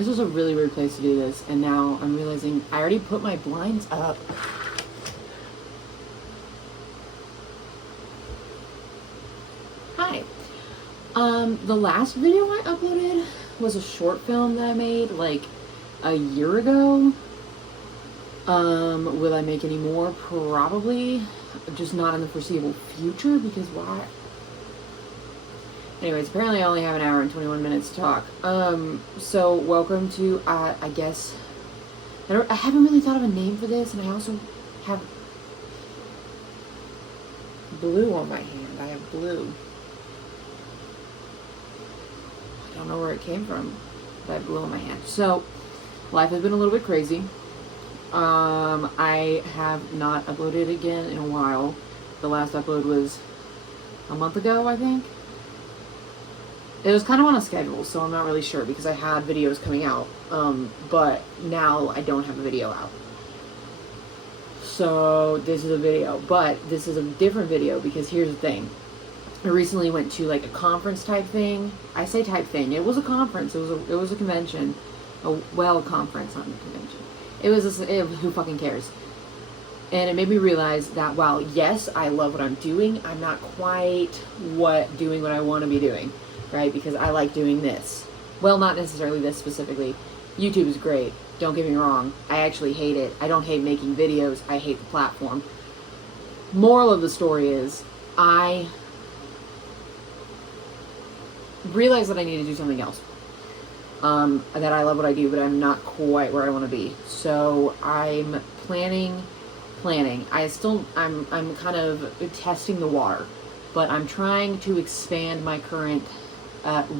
This was a really weird place to do this, and now I'm realizing I already put my blinds up. Hi. The last video I uploaded was a short film that I made like a year ago. Will I make any more? Probably. Just not in the foreseeable future, because why? Anyways, apparently I only have an hour and 21 minutes to talk. So welcome to, I guess, I haven't really thought of a name for this, and I also have blue on my hand. I have blue. I don't know where it came from, but I have blue on my hand. So, life has been a little bit crazy. I have not uploaded again in a while. The last upload was a month ago, I think. It was kind of on a schedule, so I'm not really sure, because I had videos coming out, but now I don't have a video out. So this is a video, but this is a different video, because here's the thing. I recently went to like a conference type thing. I say type thing. It was a conference. It was a convention. A conference, not a convention. Who fucking cares? And it made me realize that while yes, I love what I'm doing, I'm not quite doing what I want to be doing. Right? Because I like doing this. Well, not necessarily this specifically. YouTube is great. Don't get me wrong. I actually hate it. I don't hate making videos. I hate the platform. Moral of the story is, I realized that I need to do something else. That I love what I do, but I'm not quite where I want to be. So I'm planning. I'm kind of testing the water. But I'm trying to expand my current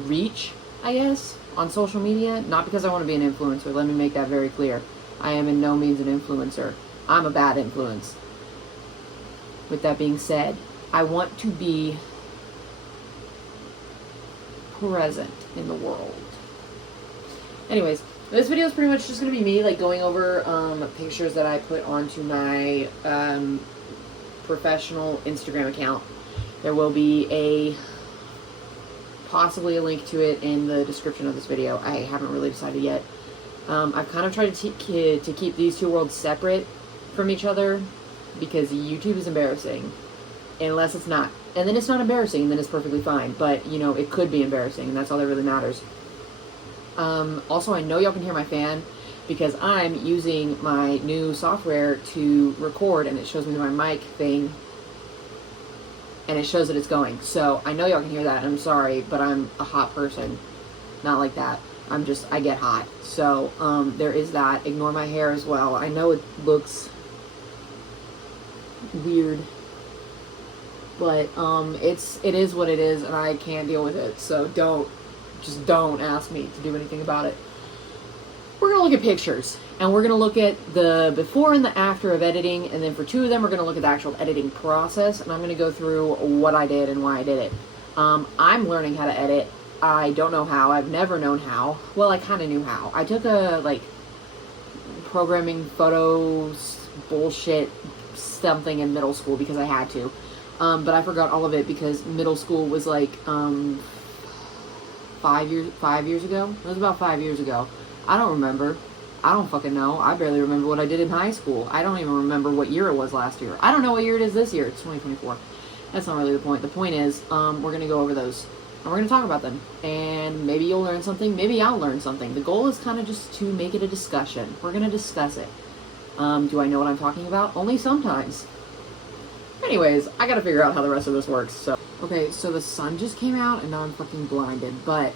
reach, I guess, on social media. Not because I want to be an influencer. Let me make that very clear. I am in no means an influencer. I'm a bad influence. With that being said, I want to be present in the world. Anyways, this video is pretty much just going to be me like going over pictures that I put onto my professional Instagram account. There will be possibly a link to it in the description of this video. I haven't really decided yet. I've kind of tried to keep these two worlds separate from each other, because YouTube is embarrassing. Unless it's not. And then it's not embarrassing, then it's perfectly fine. But, you know, it could be embarrassing, and that's all that really matters. Also, I know y'all can hear my fan, because I'm using my new software to record, and it shows me my mic thing, and it shows that it's going. So I know y'all can hear that, and I'm sorry, but I'm a hot person. Not like that. I get hot. So, there is that. Ignore my hair as well. I know it looks weird, but, it is what it is, and I can't deal with it. So don't ask me to do anything about it. We're going to look at pictures, and we're going to look at the before and the after of editing, and then for two of them, we're going to look at the actual editing process, and I'm going to go through what I did and why I did it. I'm learning how to edit. I don't know how. I've never known how. Well, I kind of knew how. I took a, programming photos bullshit something in middle school because I had to. But I forgot all of it because middle school was, 5 years ago? It was about 5 years ago. I don't remember. I don't fucking know. I barely remember what I did in high school. I don't even remember what year it was last year. I don't know what year it is this year. It's 2024. That's not really the point. The point is, we're going to go over those. And we're going to talk about them. And maybe you'll learn something. Maybe I'll learn something. The goal is kind of just to make it a discussion. We're going to discuss it. Do I know what I'm talking about? Only sometimes. Anyways, I got to figure out how the rest of this works. So, okay, so the sun just came out and now I'm fucking blinded. But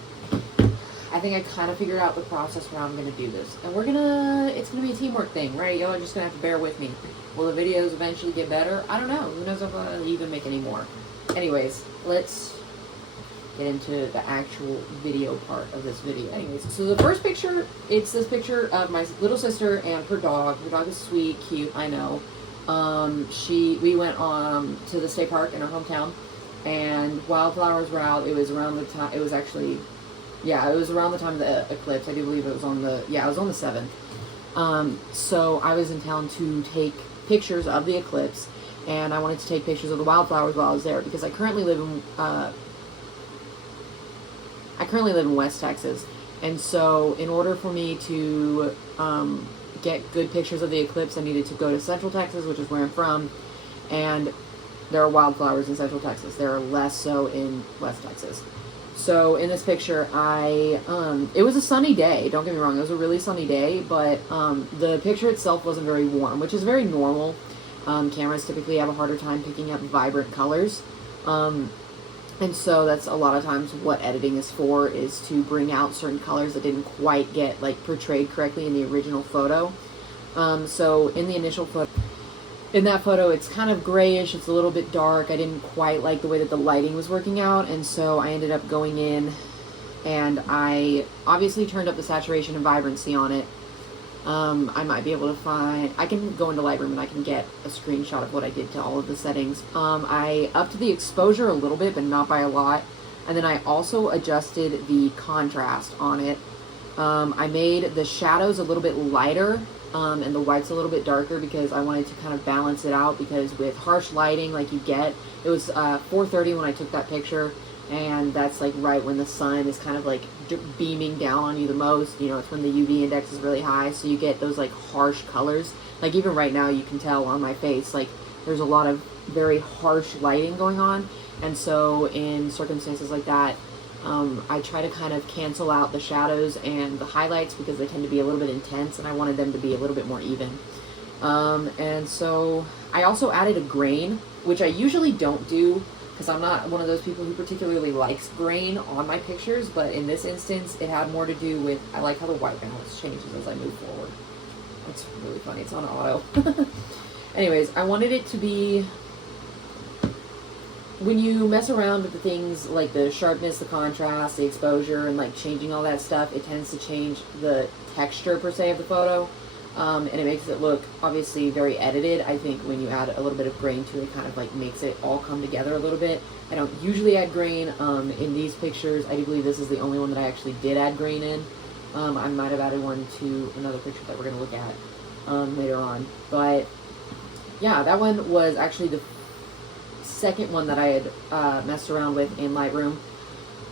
I think I kind of figured out the process how I'm going to do this. And it's going to be a teamwork thing, right? Y'all are just going to have to bear with me. Will the videos eventually get better? I don't know. Who knows if I'll even make any more. Anyways, let's get into the actual video part of this video. Anyways, so the first picture, it's this picture of my little sister and her dog. Her dog is sweet, cute, I know. We went to the state park in our hometown, and wildflowers were out. It was around the time, it was around the time of the eclipse. I do believe it was on the 7th. So I was in town to take pictures of the eclipse, and I wanted to take pictures of the wildflowers while I was there, because I currently live in West Texas, And so in order for me to get good pictures of the eclipse, I needed to go to Central Texas, which is where I'm from, and there are wildflowers in Central Texas. There are less so in West Texas. So in this picture, it was a sunny day. Don't get me wrong, it was a really sunny day, but the picture itself wasn't very warm, which is very normal. Cameras typically have a harder time picking up vibrant colors. And so that's a lot of times what editing is for, is to bring out certain colors that didn't quite get like portrayed correctly in the original photo. So in the initial photo, in that photo, it's kind of grayish, it's a little bit dark. I didn't quite like the way that the lighting was working out, and so I ended up going in and I obviously turned up the saturation and vibrancy on it. I might be able to find, I can go into Lightroom and I can get a screenshot of what I did to all of the settings. I upped the exposure a little bit, but not by a lot. And then I also adjusted the contrast on it. I made the shadows a little bit lighter, and the whites a little bit darker, because I wanted to kind of balance it out, because with harsh lighting like you get, it was 4:30 when I took that picture, and that's like right when the sun is kind of like beaming down on you the most. You know, it's when the UV index is really high, so you get those like harsh colors. Like even right now you can tell on my face, like there's a lot of very harsh lighting going on, and so in circumstances like that, I try to kind of cancel out the shadows and the highlights, because they tend to be a little bit intense, and I wanted them to be a little bit more even. And so I also added a grain, which I usually don't do, because I'm not one of those people who particularly likes grain on my pictures, but in this instance, it had more to do with, I like how the white balance changes as I move forward. It's really funny, it's on auto. Anyways, I wanted it to be, when you mess around with the things like the sharpness, the contrast, the exposure, and like changing all that stuff, it tends to change the texture per se of the photo, and it makes it look obviously very edited. I think when you add a little bit of grain to it, kind of like makes it all come together a little bit. I don't usually add grain in these pictures. I do believe this is the only one that I actually did add grain in. I might have added one to another picture that we're going to look at later on. But yeah, that one was actually the second one that I had messed around with in Lightroom.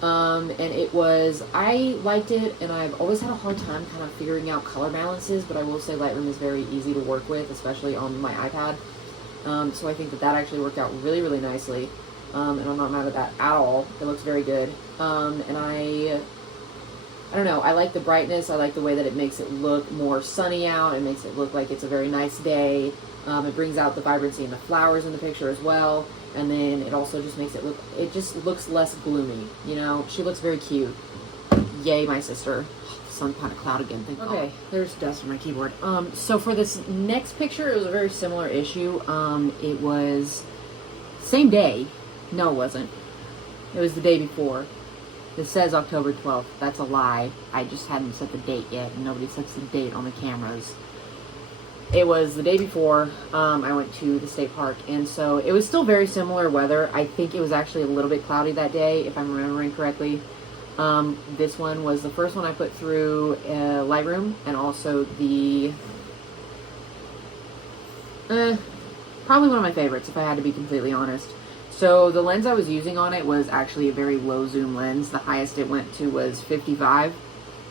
And it was, I liked it, and I've always had a hard time kind of figuring out color balances, but I will say Lightroom is very easy to work with, especially on my iPad. So I think that that actually worked out really, really nicely. And I'm not mad at that at all. It looks very good. And I don't know, I like the brightness. I like the way that it makes it look more sunny out. It makes it look like it's a very nice day. It brings out the vibrancy in the flowers in the picture as well. And then it also just makes it look, it just looks less gloomy, you know? She looks very cute. Yay, my sister. The sun kind of cloud again, thank God. Okay, there's dust on my keyboard. So for this next picture, it was a very similar issue. It was same day. No, it wasn't. It was the day before. It says October 12th. That's a lie. I just hadn't set the date yet, and nobody sets the date on the cameras. It was the day before I went to the state park, and so it was still very similar weather. I think it was actually a little bit cloudy that day, if I'm remembering correctly. This one was the first one I put through Lightroom, and also the probably one of my favorites, if I had to be completely honest. So the lens I was using on it was actually a very low zoom lens. The highest it went to was 55.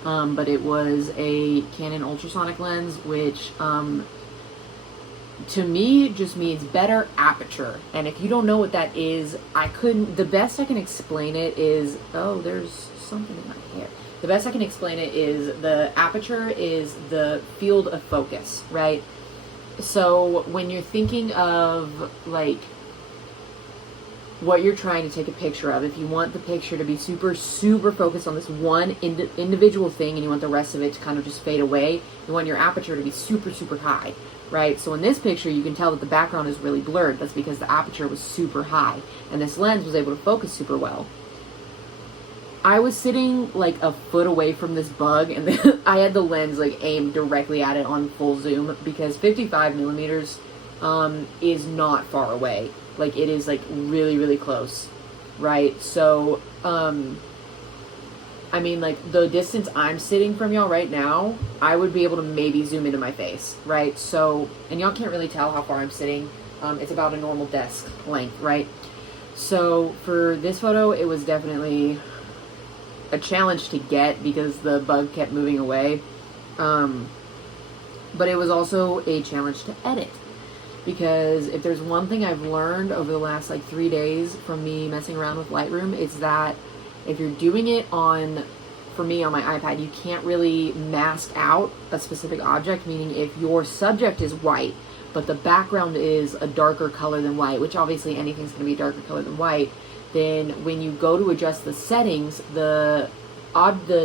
But it was a Canon ultrasonic lens, which to me just means better aperture. And if you don't know what that is, the best I can explain it is, oh, there's something in my hair. The best I can explain it is the aperture is the field of focus, right? So when you're thinking of like what you're trying to take a picture of, if you want the picture to be super, super focused on this one individual thing, and you want the rest of it to kind of just fade away, you want your aperture to be super, super high, right? So in this picture, you can tell that the background is really blurred. That's because the aperture was super high, and this lens was able to focus super well. I was sitting like a foot away from this bug, and then I had the lens like aimed directly at it on full zoom, because 55 millimeters is not far away. Like, it is like really, really close, right? So I mean, like, the distance I'm sitting from y'all right now, I would be able to maybe zoom into my face, right? So, and y'all can't really tell how far I'm sitting. It's about a normal desk length, right? So for this photo, it was definitely a challenge to get because the bug kept moving away. But it was also a challenge to edit, because if there's one thing I've learned over the last like 3 days from me messing around with Lightroom, it's that if you're doing it on, for me on my iPad, you can't really mask out a specific object, meaning if your subject is white, but the background is a darker color than white, which obviously anything's going to be a darker color than white, then when you go to adjust the settings, the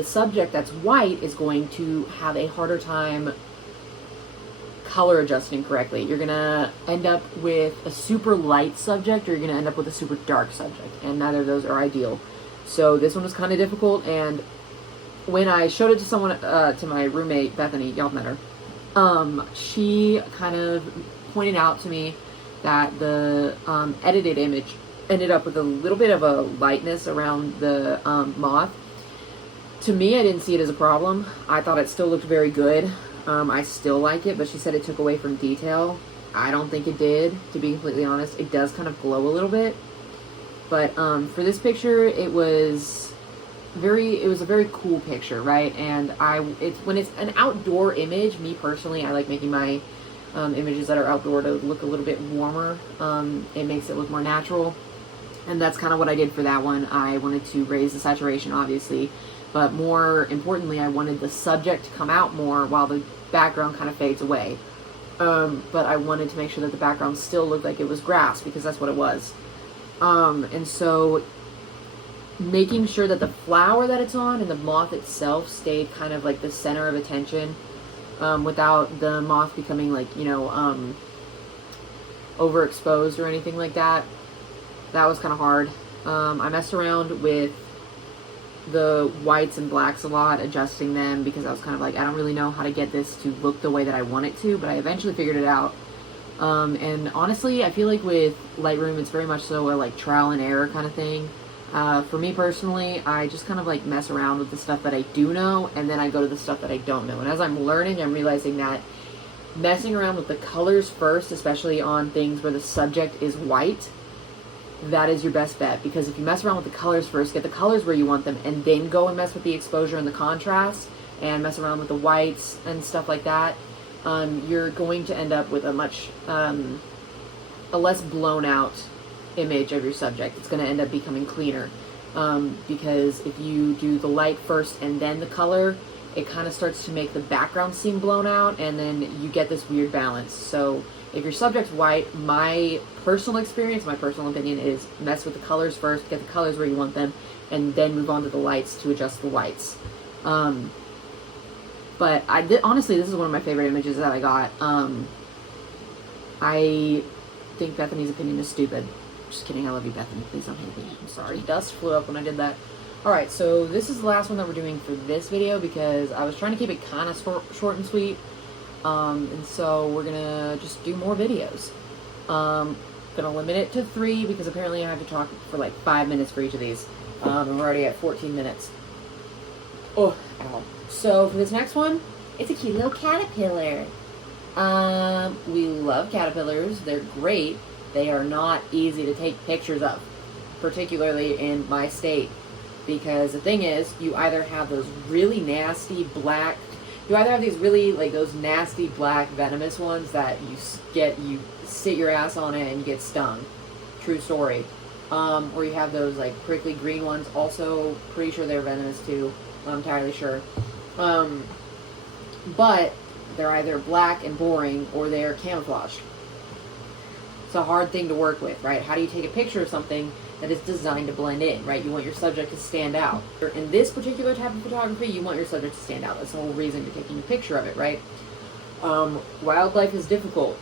subject that's white is going to have a harder time color adjusting correctly. You're going to end up with a super light subject, or you're going to end up with a super dark subject, and neither of those are ideal. So this one was kind of difficult, and when I showed it to someone, to my roommate, Bethany, y'all met her, she kind of pointed out to me that the edited image ended up with a little bit of a lightness around the moth. To me, I didn't see it as a problem. I thought it still looked very good. I still like it, but she said it took away from detail. I don't think it did, to be completely honest. It does kind of glow a little bit. But for this picture, it was a very cool picture, right? And when it's an outdoor image, me personally, I like making my images that are outdoor to look a little bit warmer. It makes it look more natural. And that's kind of what I did for that one. I wanted to raise the saturation, obviously, but more importantly, I wanted the subject to come out more while the background kind of fades away. But I wanted to make sure that the background still looked like it was grass, because that's what it was. And so making sure that the flower that it's on and the moth itself stayed kind of like the center of attention, without the moth becoming like, overexposed or anything like that. That was kind of hard. I messed around with the whites and blacks a lot, adjusting them, because I was kind of like, I don't really know how to get this to look the way that I want it to, but I eventually figured it out. And honestly, I feel like with Lightroom, it's very much so a like trial and error kind of thing. For me personally, I just kind of like mess around with the stuff that I do know, and then I go to the stuff that I don't know. And as I'm learning, I'm realizing that messing around with the colors first, especially on things where the subject is white, that is your best bet. Because if you mess around with the colors first, get the colors where you want them, and then go and mess with the exposure and the contrast, and mess around with the whites and stuff like that, you're going to end up with a much a less blown out image of your subject. It's going to end up becoming cleaner, because if you do the light first and then the color, it kind of starts to make the background seem blown out, and then you get this weird balance. So if your subject's white, my personal experience, my personal opinion is mess with the colors first, get the colors where you want them, and then move on to the lights to adjust the whites. But honestly, this is one of my favorite images that I got. I think Bethany's opinion is stupid. Just kidding, I love you, Bethany. Please don't hate me. I'm sorry. Dust flew up when I did that. Alright, so this is the last one that we're doing for this video, because I was trying to keep it kind of short and sweet. And so we're gonna just do more videos. Gonna limit it to 3, because apparently I have to talk for like 5 minutes for each of these. And we're already at 14 minutes. Oh, ow. So for this next one, it's a cute little caterpillar. We love caterpillars. They're great. They are not easy to take pictures of, particularly in my state, because the thing is, you either have those really nasty black, you either have these really, like, those nasty black venomous ones that you sit your ass on it and you get stung. True story. Or you have those, like, prickly green ones, also pretty sure they're venomous too, not entirely sure. But they're either black and boring, or they're camouflaged. It's a hard thing to work with, right? How do you take a picture of something that is designed to blend in, right? You want your subject to stand out. In this particular type of photography, you want your subject to stand out. That's the whole reason you're taking a picture of it, right? Wildlife is difficult.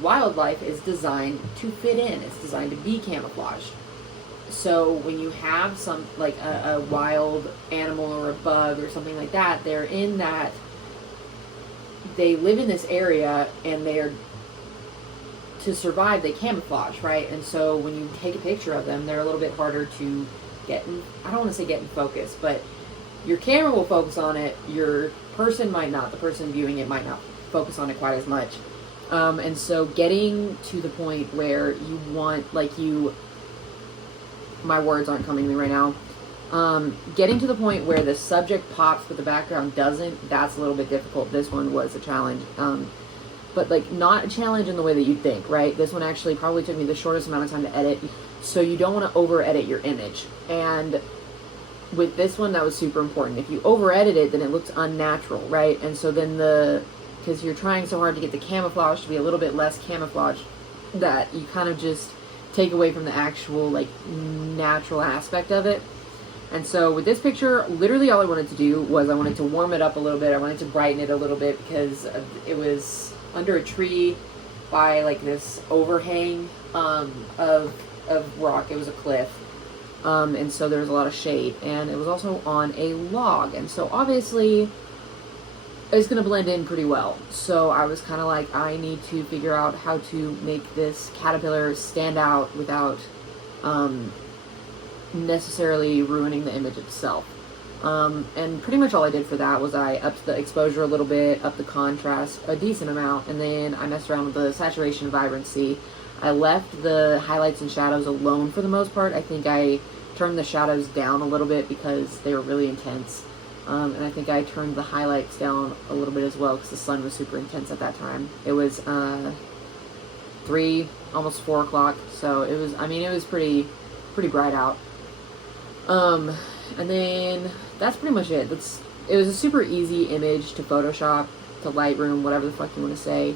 Wildlife is designed to fit in. It's designed to be camouflaged. So when you have some, like a wild animal or a bug or something like that, they live in this area, and to survive, they camouflage, right? And so when you take a picture of them, they're a little bit harder to get in, I don't want to say get in focus, but your camera will focus on it, your person might not, the person viewing it might not focus on it quite as much. And so getting to the point where you want, my words aren't coming to me right now, Getting to the point where the subject pops but the background doesn't, that's a little bit difficult. This one was a challenge. But like not a challenge in the way that you'd think, right? This one actually probably took me the shortest amount of time to edit. So you don't want to over edit your image. And with this one, that was super important. If you over edit it, then it looks unnatural, right? And so then because you're trying so hard to get the camouflage to be a little bit less camouflage, that you kind of just take away from the actual like natural aspect of it. And so with this picture, literally all I wanted to do was I wanted to warm it up a little bit. I wanted to brighten it a little bit because it was under a tree by like this overhang of rock. It was a cliff. And so there was a lot of shade. And it was also on a log. And so obviously it's going to blend in pretty well. So I was kind of like, I need to figure out how to make this caterpillar stand out without necessarily ruining the image itself. And pretty much all I did for that was I upped the exposure a little bit, upped the contrast a decent amount, and then I messed around with the saturation and vibrancy. I left the highlights and shadows alone for the most part. I think I turned the shadows down a little bit because they were really intense. And I think I turned the highlights down a little bit as well because the sun was super intense at that time. It was 3, almost 4 o'clock, so it was, I mean, it was pretty bright out. And then that's pretty much it. It was a super easy image to Photoshop, to Lightroom, whatever the fuck you want to say.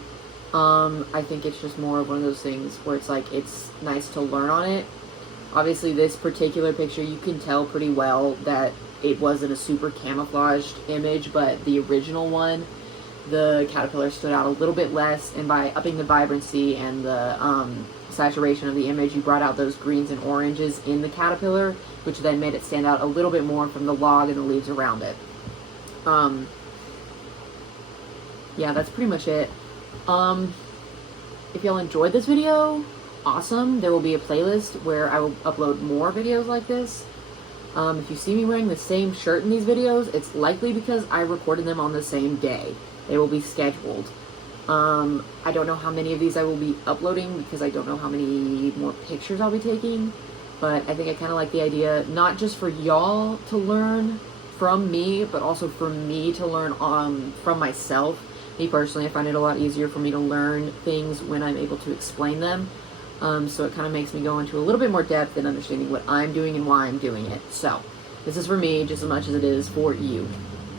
I think it's just more of one of those things where it's like, it's nice to learn on it. Obviously, this particular picture, you can tell pretty well that it wasn't a super camouflaged image, but the original one, the caterpillar stood out a little bit less, and by upping the vibrancy and the saturation of the image, you brought out those greens and oranges in the caterpillar, which then made it stand out a little bit more from the log and the leaves around it. Yeah, that's pretty much it. If y'all enjoyed this video, awesome. There will be a playlist where I will upload more videos like this. If you see me wearing the same shirt in these videos, it's likely because I recorded them on the same day. They will be scheduled. I don't know how many of these I will be uploading because I don't know how many more pictures I'll be taking, but I think I kind of like the idea, not just for y'all to learn from me, but also for me to learn from myself. Me personally, I find it a lot easier for me to learn things when I'm able to explain them. So it kind of makes me go into a little bit more depth in understanding what I'm doing and why I'm doing it. So this is for me just as much as it is for you.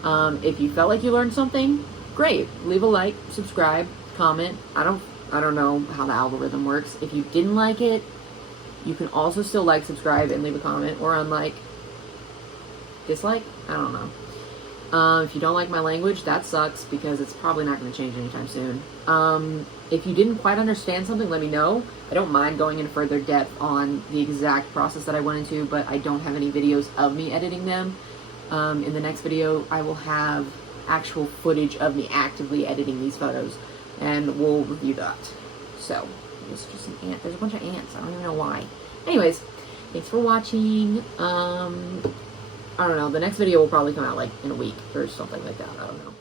If you felt like you learned something, great. Leave a like, subscribe, comment. I don't know how the algorithm works. If you didn't like it, you can also still like, subscribe, and leave a comment, or unlike, dislike. I don't know. If you don't like my language, that sucks because it's probably not going to change anytime soon. If you didn't quite understand something, let me know. I don't mind going into further depth on the exact process that I went into, but I don't have any videos of me editing them. In the next video, I will have actual footage of me actively editing these photos, and we'll review that. So, it's just an ant. There's a bunch of ants. I don't even know why. Anyways, thanks for watching. I don't know. The next video will probably come out like in a week or something like that. I don't know.